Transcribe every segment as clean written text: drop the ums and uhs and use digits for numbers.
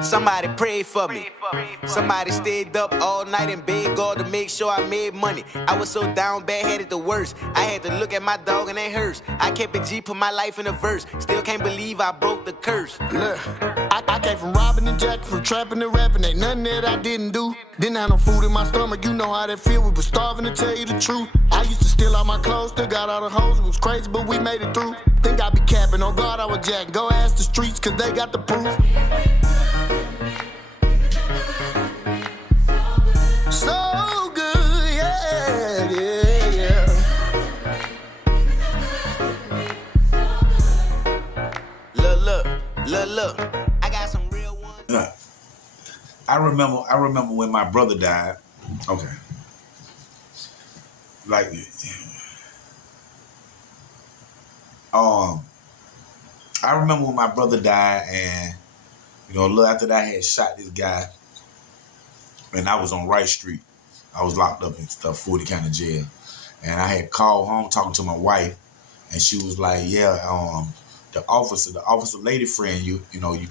Somebody prayed for me. Somebody stayed up all night and begged God to make sure I made money. I was so down bad, had it the worst. I had to look at my dog and it hurts. I kept it G, put my life in a verse. Still can't believe I broke the curse. Look, I came from robbing and jacking, from trapping and rapping. Ain't nothing that I didn't do. Didn't have no food in my stomach, you know how that feel. We was starving, to tell you the truth. I used to steal all my clothes, still got all the hoes. It was crazy, but we made it through. Think I be capping, on God I was jacking. Go ask the streets, cause they got the proof. So good, yeah, yeah, yeah. Look, I got some real ones. I remember when my brother died. Okay. Like, I remember when my brother died, and a little after that, I had shot this guy, and I was on Wright Street. I was locked up in stuff, 40 County Jail, and I had called home talking to my wife, and she was like, "Yeah, the officer lady friend you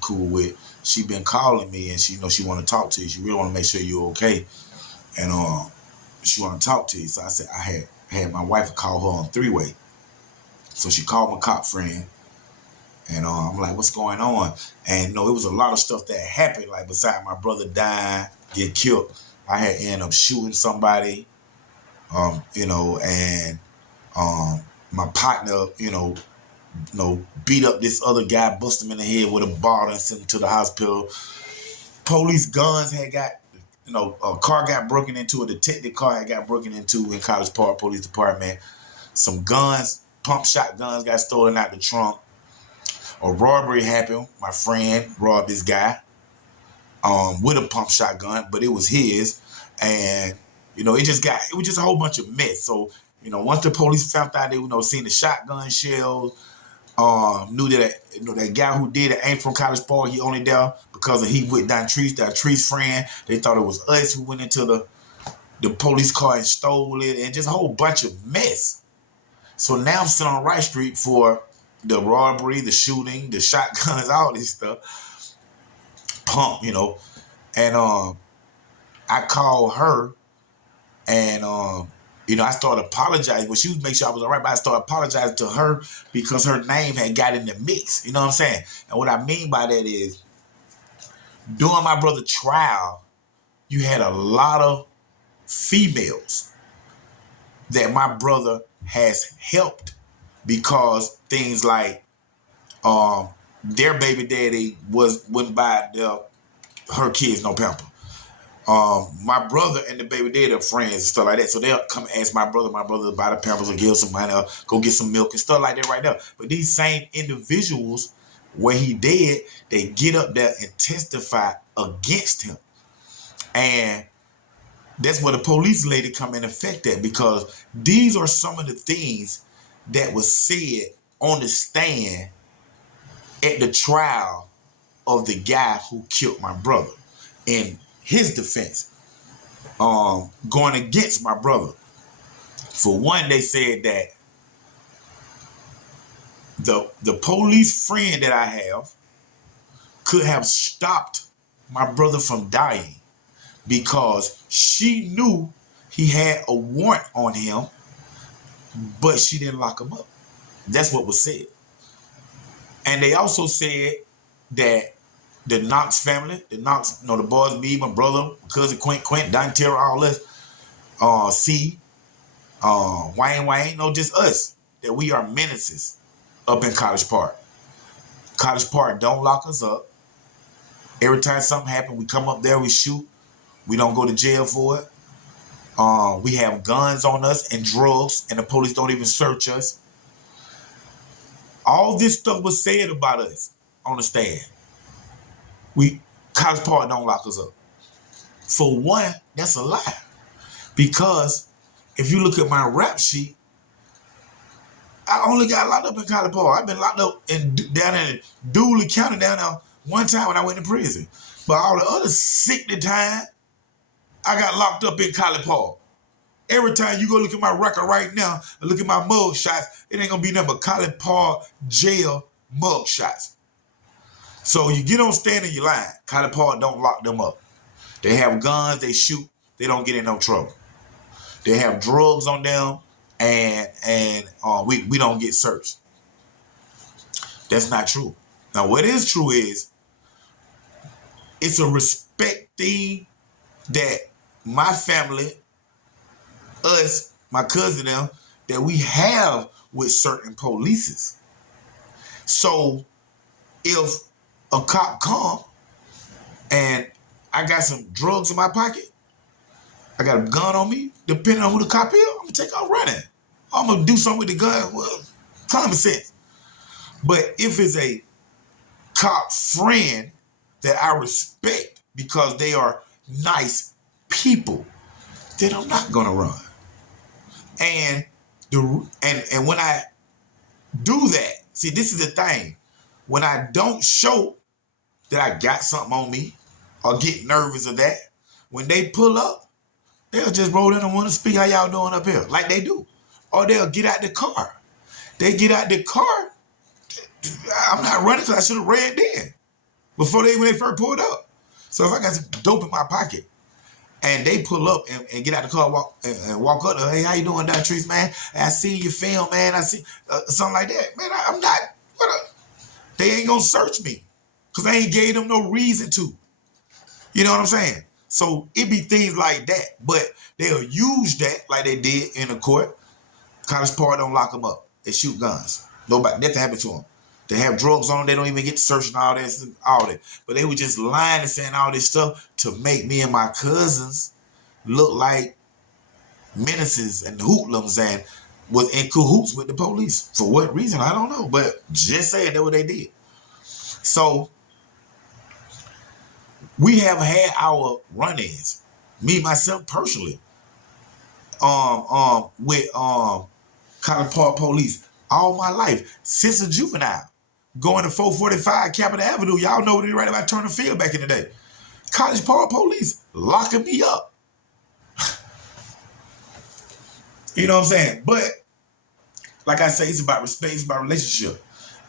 cool with, she been calling me, and she want to talk to you. She really want to make sure you're okay, and she want to talk to you." So I said I had my wife call her on three-way. So she called my cop friend, and I'm like, "What's going on?" And it was a lot of stuff that happened. Like, beside my brother dying, get killed, I had ended up shooting somebody, and my partner, beat up this other guy, bust him in the head with a bottle and sent him to the hospital. Police guns had got, a car got broken into, a detective car had got broken into in College Park Police Department. Some guns, pump shotguns got stolen out the trunk. A robbery happened. My friend robbed this guy with a pump shotgun, but it was his. And, it was just a whole bunch of mess. So, once the police found out, they, seen the shotgun shells, knew that that guy who did it ain't from College Park. He only there because he went down Trees, that Trees friend. They thought it was us who went into the police car and stole it, and just a whole bunch of mess. So now I'm sitting on Wright Street for the robbery, the shooting, the shotguns, all this stuff. Pump, and I called her, and I started apologizing. Well, she would make sure I was all right, but I started apologizing to her because her name had got in the mix. You know what I'm saying? And what I mean by that is, during my brother's trial, you had a lot of females that my brother has helped, because things like their baby daddy wouldn't buy her kids no pamper. My brother and the baby daddy are friends and stuff like that. So they'll come ask my brother to buy the pampers or give some money or go get some milk and stuff like that right now. But these same individuals, where he dead, they get up there and testify against him. And that's where the police lady come in effect at, because these are some of the things that was said on the stand at the trial of the guy who killed my brother. In his defense, going against my brother. For one, they said that the police friend that I have could have stopped my brother from dying because she knew he had a warrant on him, but she didn't lock him up. That's what was said. And they also said that the Knox family, the boys, me, my brother, my cousin Quint, Don Terra, all this, Wayne, just us, that we are menaces up in College Park. College Park don't lock us up. Every time something happens, we come up there, we shoot. We don't go to jail for it. We have guns on us and drugs, and the police don't even search us. All this stuff was said about us on the stand. College Park don't lock us up. For one, that's a lie. Because if you look at my rap sheet, I only got locked up in College Park. I've been locked up down in Dooley County down there one time when I went to prison. But all the other 60 times, I got locked up in College Park. Every time you go look at my record right now and look at my mug shots, it ain't gonna be nothing but College Park jail mug shots. So you get on stand in your line. College Park don't lock them up. They have guns, they shoot, they don't get in no trouble. They have drugs on them, and we don't get searched. That's not true. Now, what is true is it's a respect thing that my family, us, my cousin, them, that we have with certain polices. So if a cop come and I got some drugs in my pocket, I got a gun on me, depending on who the cop is, I'm gonna take off running. I'm gonna do something with the gun. Well, common sense. But if it's a cop friend that I respect because they are nice people, then I'm not gonna run. And when I do that, see, this is the thing. When I don't show that I got something on me or get nervous of that, when they pull up, they'll just roll in and want to speak, how y'all doing up here, like they do. Or they'll get out the car. They get out the car, I'm not running because I should have ran then when they first pulled up. So if I got some dope in my pocket and they pull up and get out the car and walk up to, hey, how you doing, Trees, man? I see your film, man. I see something like that. Man, I'm not, they ain't going to search me because I ain't gave them no reason to. You know what I'm saying? So it be things like that. But they'll use that like they did in the court. College Park don't lock them up. They shoot guns. Nothing happened to them. They have drugs on them. They don't even get to search and all that. But they were just lying and saying all this stuff to make me and my cousins look like menaces and hoodlums and was in cahoots with the police. For what reason? I don't know. But just saying that's what they did. So we have had our run-ins, me, myself, personally, with College Park police all my life, since a juvenile. Going to 445 Capitol Avenue, y'all know what it is right about Turner Field back in the day. College Park police locking me up. You know what I'm saying? But, like I say, it's about respect, it's about relationship.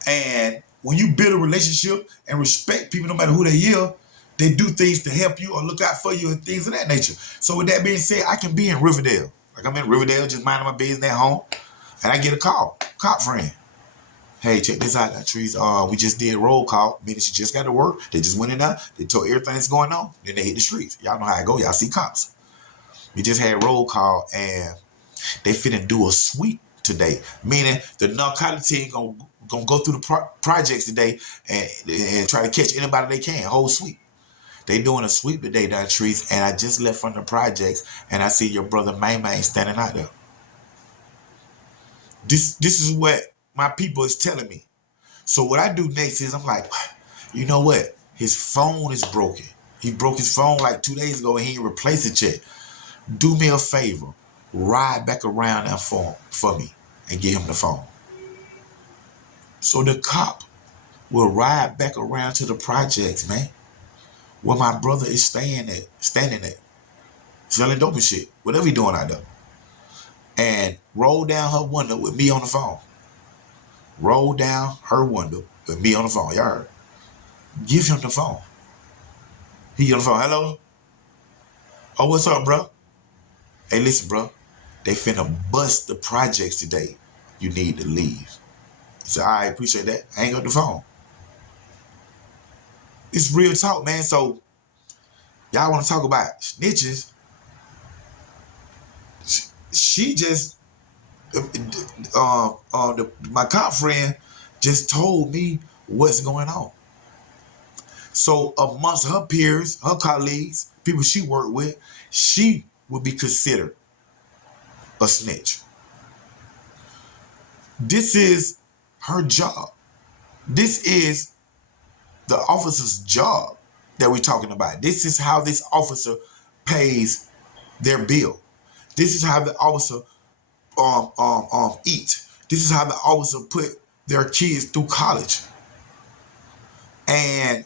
And when you build a relationship and respect people, no matter who they are, they do things to help you or look out for you and things of that nature. So with that being said, I can be in Riverdale. Like I'm in Riverdale, just minding my business at home, and I get a call, cop friend. Hey, check this out, Trees. We just did roll call, meaning she just got to work. They just went in there, they told everything that's going on, then they hit the streets. Y'all know how I go, y'all see cops. We just had roll call, and they finna do a sweep today, meaning the narcotics team gonna go through the projects today and try to catch anybody they can, whole sweep. They doing a sweep today, Trees, and I just left from the projects, and I see your brother May standing out there. This is what my people is telling me. So what I do next is I'm like, you know what? His phone is broken. He broke his phone like 2 days ago and he ain't replaced it yet. Do me a favor. Ride back around that phone for me and get him the phone. So the cop will ride back around to the projects, man, where my brother is standing at, selling dope and shit, whatever he doing out there, and roll down her window with me on the phone. Roll down her window with me on the phone. Y'all heard? Give him the phone. He on the phone. Hello? Oh, what's up, bro? Hey, listen, bro. They finna bust the projects today. You need to leave. He said, I appreciate that. Hang up the phone. It's real talk, man. So, y'all want to talk about snitches? She just, my cop friend just told me what's going on. So amongst her peers, her colleagues, people she worked with, she would be considered a snitch. This is her job. This is the officer's job that we're talking about. This is how this officer pays their bill. This is how the officer eat. This is how the officer put their kids through college. And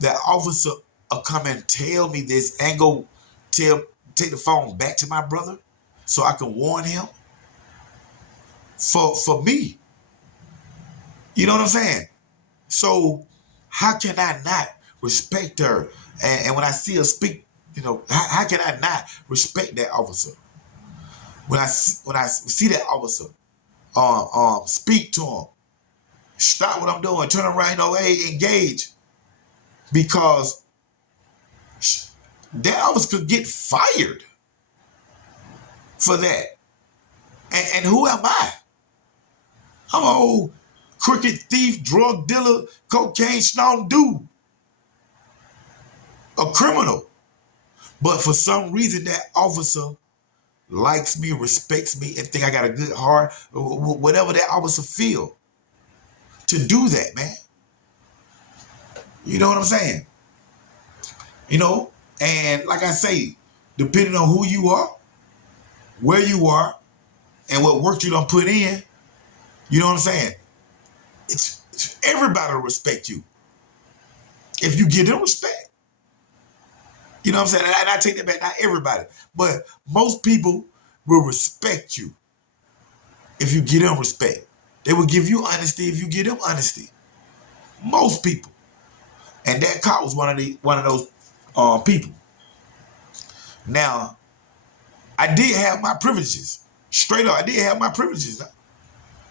the officer will come and tell me this and go take the phone back to my brother so I can warn him. For me. You know what I'm saying? So how can I not respect her? And when I see her speak, you know, how can I not respect that officer? When I see that officer, speak to him, stop what I'm doing, turn around, you know, hey, engage, because that officer could get fired for that. And who am I? I'm an old crooked thief, drug dealer, cocaine snorting dude, a criminal. But for some reason, that officer likes me, respects me, and think I got a good heart, whatever that officer feel to do that, man. You know what I'm saying? You know, and like I say, depending on who you are, where you are, and what work you done put in, you know what I'm saying? It's everybody will respect you if you give them respect. You know what I'm saying? And I take that back, not everybody, but most people will respect you if you give them respect. They will give you honesty if you give them honesty. Most people. And that cop was one of those people. Now, I did have my privileges. Straight up, I did have my privileges.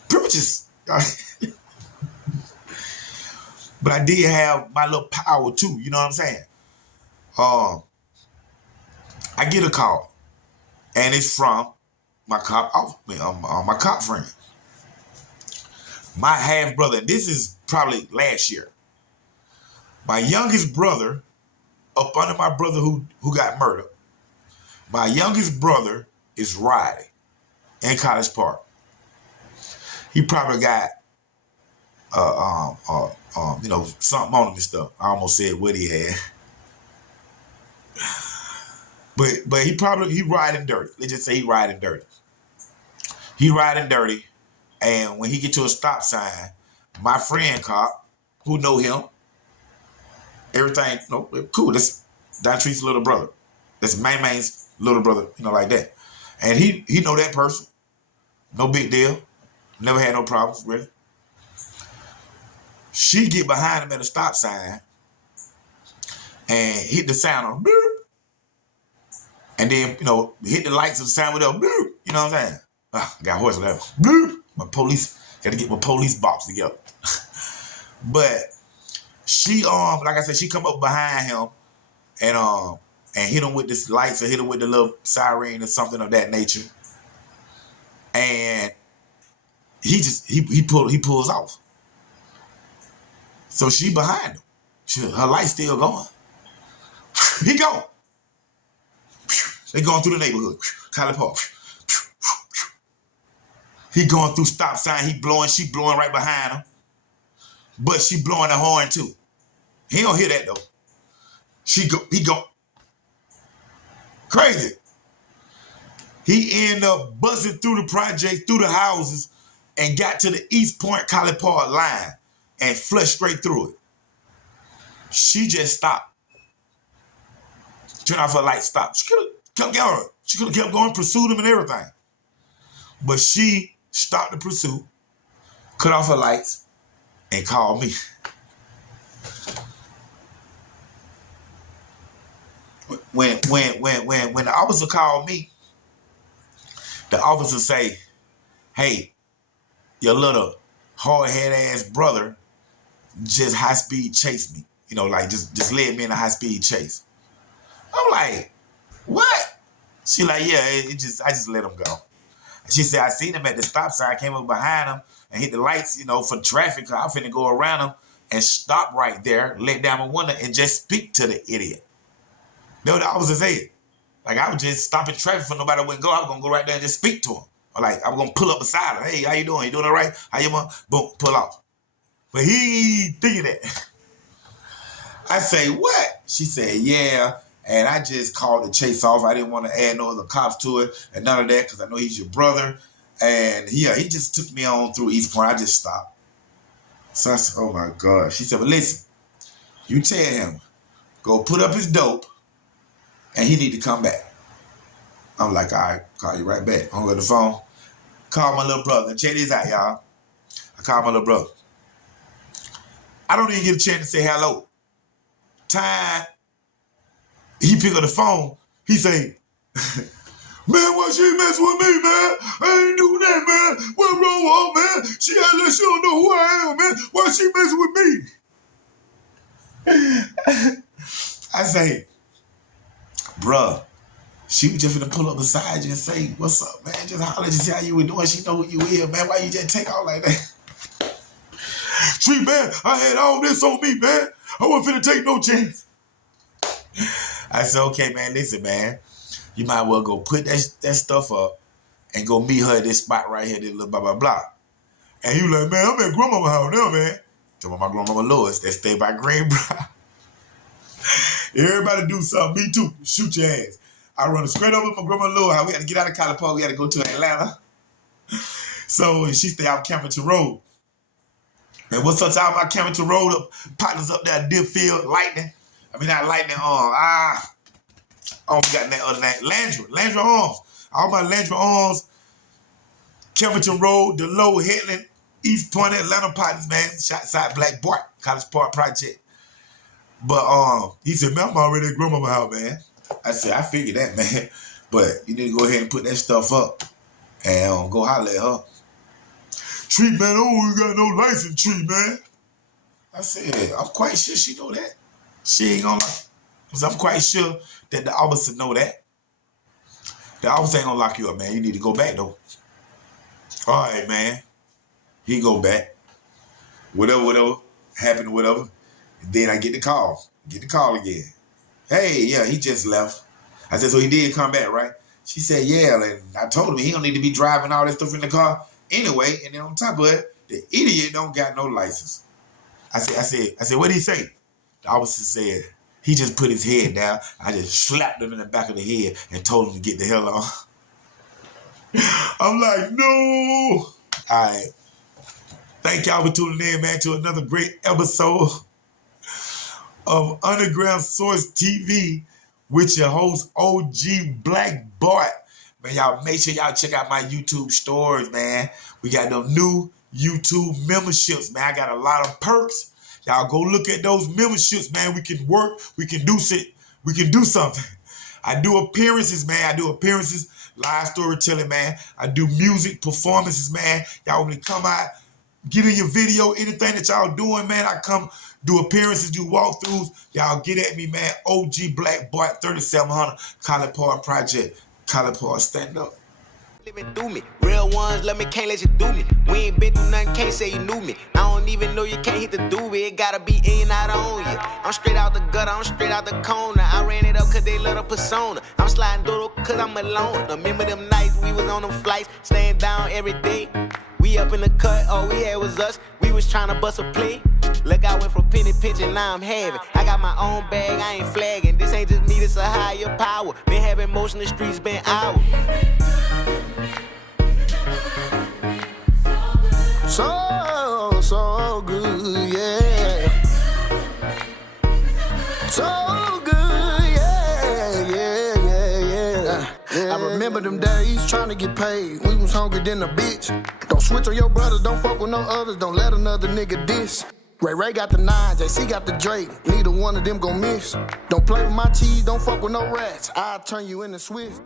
Privileges. But I did have my little power too, you know what I'm saying? I get a call, and it's from my cop friend. My half brother, and this is probably last year. My youngest brother, up under my brother who got murdered, my youngest brother is riding in College Park. He probably got you know, something on him and stuff. I almost said what he had. But he riding dirty. Let's just say he riding dirty. He riding dirty, and when he get to a stop sign, my friend cop, who know him, everything, you know, cool. That's Dontree's little brother. That's Main's little brother, you know, like that. And he know that person. No big deal. Never had no problems, really. She get behind him at a stop sign and hit the sound on boop. And then, you know, hit the lights of the sign with a boop. You know what I'm saying? Got horse level. Boop. Got to get my police box together. But she, like I said, she come up behind him and hit him with the lights or hit him with the little siren or something of that nature. And he pulls off. So she behind him. Her light's still going. He go. They going through the neighborhood. College Park. He going through stop sign. He blowing. She blowing right behind him. But she blowing the horn too. He don't hear that though. He go. Crazy. He ended up buzzing through the projects, through the houses, and got to the East Point College Park line and flushed straight through it. She just stopped. Turned off her light, stopped. She could have kept going, pursued him and everything. But she stopped the pursuit, cut off her lights, and called me. When the officer called me, the officer say, "Hey, your little hard-head ass brother just high-speed chased me. You know, like just led me in a high-speed chase." I'm like, "What?" She like, "Yeah, I just let him go." She said, "I seen him at the stop sign, came up behind him and hit the lights, you know, for traffic. I'm finna go around him and stop right there, let down my window and just speak to the idiot." You know what the officer said? Like, I was just stopping traffic for nobody wouldn't go. I was gonna go right there and just speak to him. Or like, I was gonna pull up beside him. "Hey, how you doing? You doing all right? How you doing?" Boom, pull off. But he thinking that. I say, "What?" She said, "Yeah. And I just called the chase off. I didn't want to add no other cops to it and none of that because I know he's your brother. And yeah, he just took me on through East Point. I just stopped." So I said, "Oh my God." She said, "Well, listen, you tell him, go put up his dope and he need to come back." I'm like, "All right, call you right back." I'm on the phone. Call my little brother. Check this out, y'all. I called my little brother. I don't even get a chance to say hello. Time, he pick up the phone. He say, man, why she mess with me, man? I ain't do that, man. What wrong with her, man? She act like she don't know who I am, man. Why she messing with me? I say, bruh, she was just finna pull up beside you and say, what's up, man? Just holler and see how you were doing. She know who you is, man. Why you just take off like that? Tree, man, I had all this on me, man. I wasn't finna take no chance. I said, okay, man, listen, man. You might well go put that stuff up and go meet her at this spot right here, this little blah, blah, blah. And he was like, man, I'm at grandmama's house now, man. Talking about my grandmama Lois that stay by Greenbrier. Everybody do something. Me too. Shoot your ass. I run straight over to my grandma Lois. We had to get out of College Park. We had to go to Atlanta. So she stay out Campbellton Road. And what's up to all my Campbellton Road partners up there, Deerfield, Lightning. I mean, not Lightning, I don't forgot that other name. Landry Arms. All my Landry Arms, Campbellton Road, Delow, Headland, East Point, Atlanta partners, man. Shoutside Black Bart, College Park Project. But he said, man, I'm already at grandmama's house, man. I said, I figured that, man. But you need to go ahead and put that stuff up and go holler at her. Tree, man, I don't got no license, Tree, man. I said, I'm quite sure she know that. She ain't gonna lie. Because I'm quite sure that the officer know that. The officer ain't gonna lock you up, man. You need to go back, though. All right, man. He go back. Whatever. Happened, whatever. And then I get the call. Again. Hey, yeah, he just left. I said, so he did come back, right? She said, yeah. And I told him he don't need to be driving all that stuff in the car anyway. And then on top of it, the idiot don't got no license. I said, what did he say? The officer said, he just put his head down. I just slapped him in the back of the head and told him to get the hell on. I'm like, no. All right. Thank y'all for tuning in, man, to another great episode of Underground Source TV with your host, OG Black Bart. Man, y'all make sure y'all check out my YouTube stories, man. We got them new YouTube memberships, man. I got a lot of perks. Y'all go look at those memberships, man. We can work. We can do shit. We can do something. I do appearances, man. Live storytelling, man. I do music performances, man. Y'all want me to come out, get in your video, anything that y'all doing, man. I come do appearances, do walkthroughs. Y'all get at me, man. OG Black Bart 3700 College Park Project. College Park stand up. Living through me. Real ones love me, can't let you do me. We ain't been through nothing, can't say you knew me. I don't even know you can't hit the doobie. It gotta be in, I don't you. I'm straight out the gutter, I'm straight out the corner. I ran it up cause they love the persona. I'm sliding doodle cause I'm alone. Remember them nights we was on them flights, staying down every day. We up in the cut, all we had was us. We was trying to bust a play. Look, I went from penny pinching, now I'm having. I got my own bag, I ain't flagging. This ain't just me, this a higher power. Been having motion, the streets been hours. So good, yeah. So good, yeah. I remember them days trying to get paid. We was hungry than a bitch. Don't switch on your brothers, don't fuck with no others. Don't let another nigga diss. Ray got the 9, JC got the Drake. Neither one of them gon' miss. Don't play with my cheese, don't fuck with no rats. I'll turn you into Swiss.